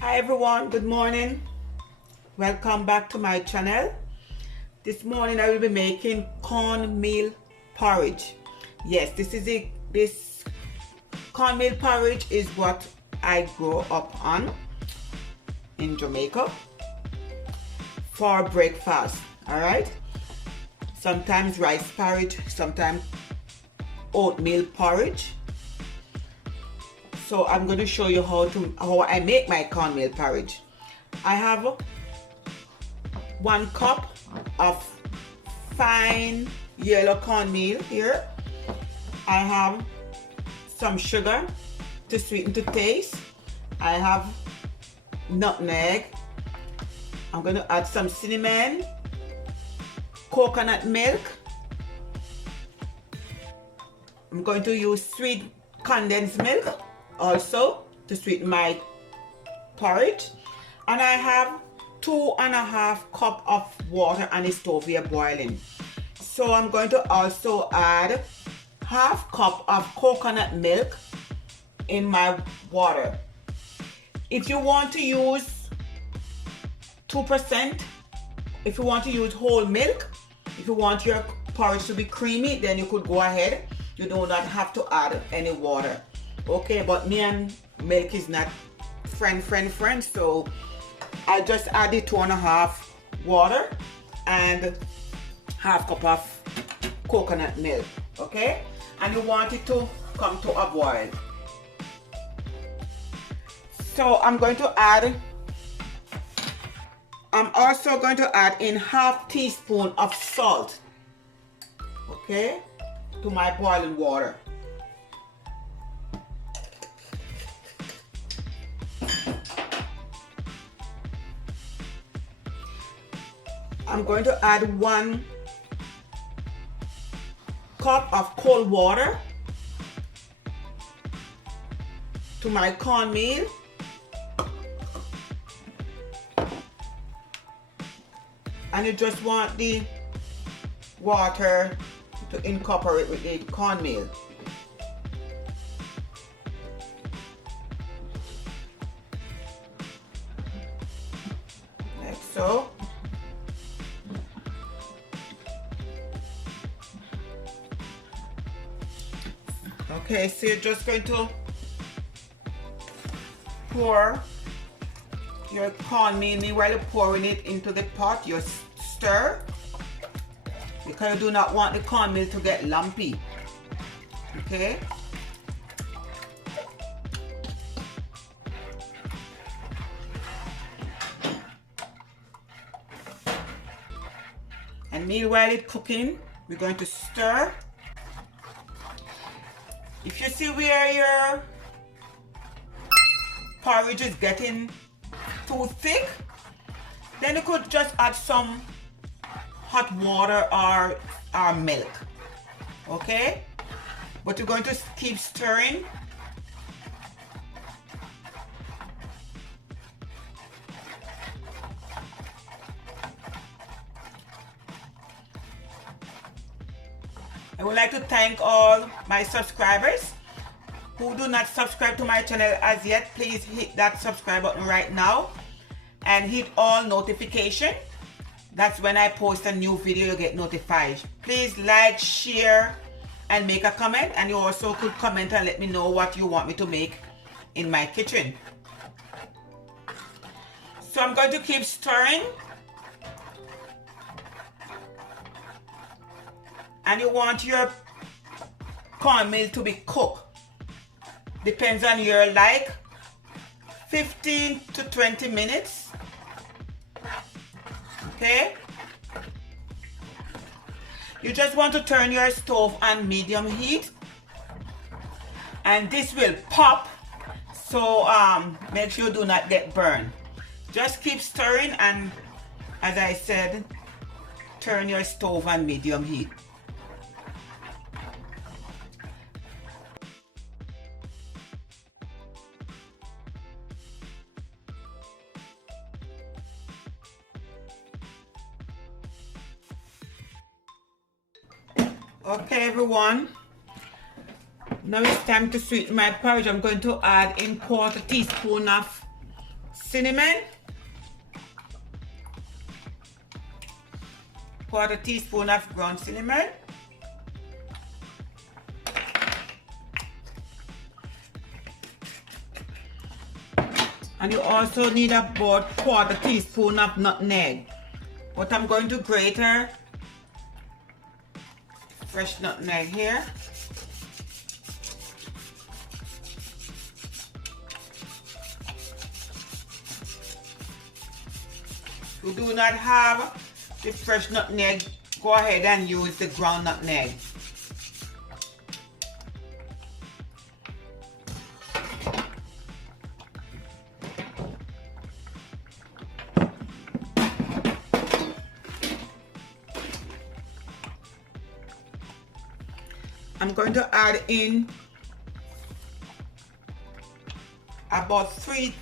Hi everyone, good morning. Welcome back to my channel. This morning I will be making cornmeal porridge. Yes, this cornmeal porridge is what I grew up on in Jamaica for breakfast. Alright? Sometimes rice porridge, sometimes oatmeal porridge. So I'm going to show you how I make my cornmeal porridge. I have 1 cup of fine yellow cornmeal here. I have some sugar to sweeten to taste. I have nutmeg. I'm going to add some cinnamon, coconut milk. I'm going to use sweet condensed milk also to sweeten my porridge, and I have 2.5 cups of water on the stove here boiling. So I'm going to also add 1/2 cup of coconut milk in my water. If you want to use 2%, if you want to use whole milk, if you want your porridge to be creamy, then you could go ahead. You do not have to add any water. Okay, but me and milk is not friend, so I just add the 2.5 water and 1/2 cup of coconut milk. Okay, and you want it to come to a boil. So I'm also going to add in 1/2 teaspoon of salt, okay, to my boiling water. I'm going to add 1 cup of cold water to my cornmeal. And you just want the water to incorporate with the cornmeal. Like so. Okay, so you're just going to pour your cornmeal. While you're pouring it into the pot, you stir, because you do not want the cornmeal to get lumpy. Okay? And meanwhile it's cooking, we're going to stir. If you see where your porridge is getting too thick, then you could just add some hot water or milk. Okay? But you're going to keep stirring. I would like to thank all my subscribers who do not subscribe to my channel as yet. Please hit that subscribe button right now and hit all notification. That's when I post a new video, you get notified. Please like, share, and make a comment. And you also could comment and let me know what you want me to make in my kitchen. So I'm going to keep stirring. And you want your cornmeal to be cooked. Depends on your like, 15 to 20 minutes. Okay? You just want to turn your stove on medium heat. And this will pop. So make sure you do not get burned. Just keep stirring, and as I said, turn your stove on medium heat. Okay everyone, now it's time to sweeten my porridge. I'm going to add in 1/4 teaspoon of cinnamon, 1/4 teaspoon of ground cinnamon, and you also need about 1/4 teaspoon of nutmeg. But I'm going to grate her fresh nutmeg here. If you do not have the fresh nutmeg, go ahead and use the ground nutmeg. I'm going to add in about 3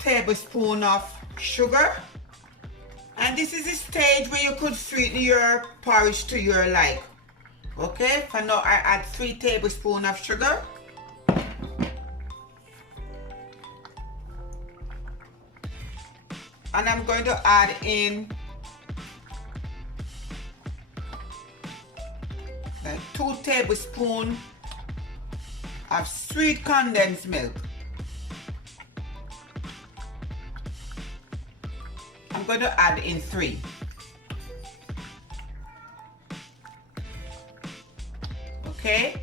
tablespoons of sugar. And this is a stage where you could sweeten your porridge to your like. Okay, for now I add 3 tablespoons of sugar. And I'm going to add in like 2 tablespoons of sweet condensed milk. I'm going to add in 3. Okay.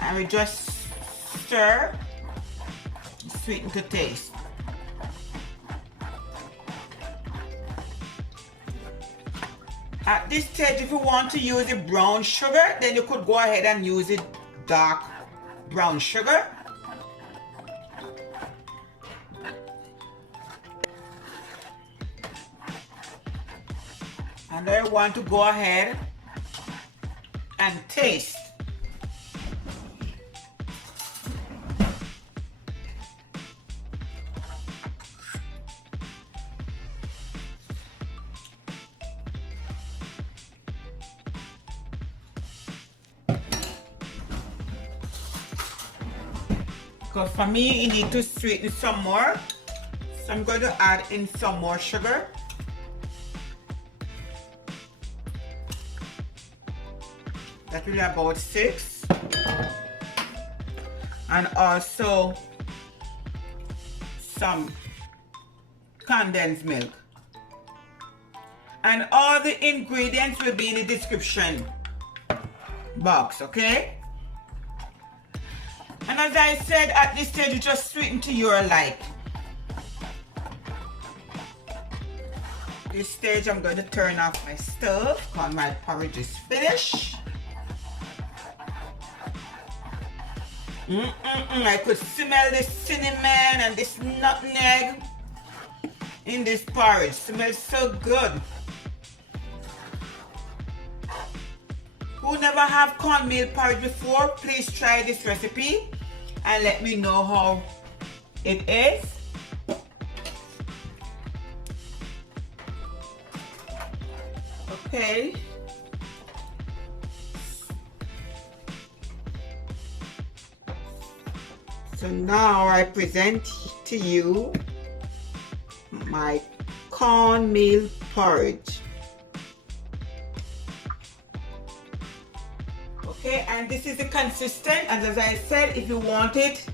And we just stir, sweeten to taste. At this stage, if you want to use the brown sugar, then you could go ahead and use it dark brown sugar. And I want to go ahead and taste. Because for me, you need to sweeten some more. So I'm going to add in some more sugar. That will be about 6. And also some condensed milk. And all the ingredients will be in the description box, okay? And as I said, at this stage, you just sweeten to your like. This stage, I'm going to turn off my stove because my porridge is finished. I could smell the cinnamon and this nutmeg in this porridge. Smells so good. Who never have cornmeal porridge before, please try this recipe and let me know how it is. Okay. So now I present to you my cornmeal porridge. Okay, and this is the consistent, and as I said, if you want it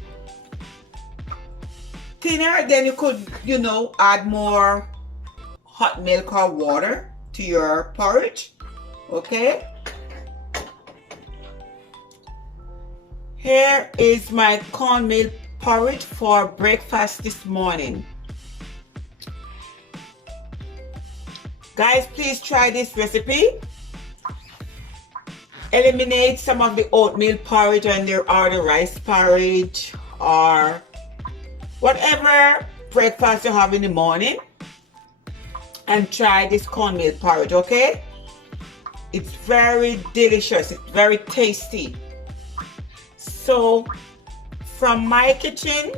thinner, then you could, you know, add more hot milk or water to your porridge. Okay, here is my cornmeal porridge for breakfast this morning. Guys, please try this recipe. Eliminate some of the oatmeal porridge and there are the rice porridge or whatever breakfast you have in the morning and try this cornmeal porridge, okay? It's very delicious, it's very tasty. So from my kitchen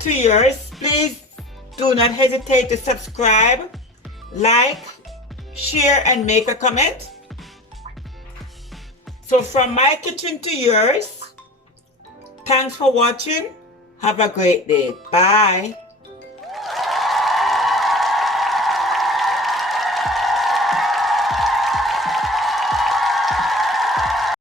to yours, please do not hesitate to subscribe, like, share and make a comment. So from my kitchen to yours, thanks for watching. Have a great day. Bye.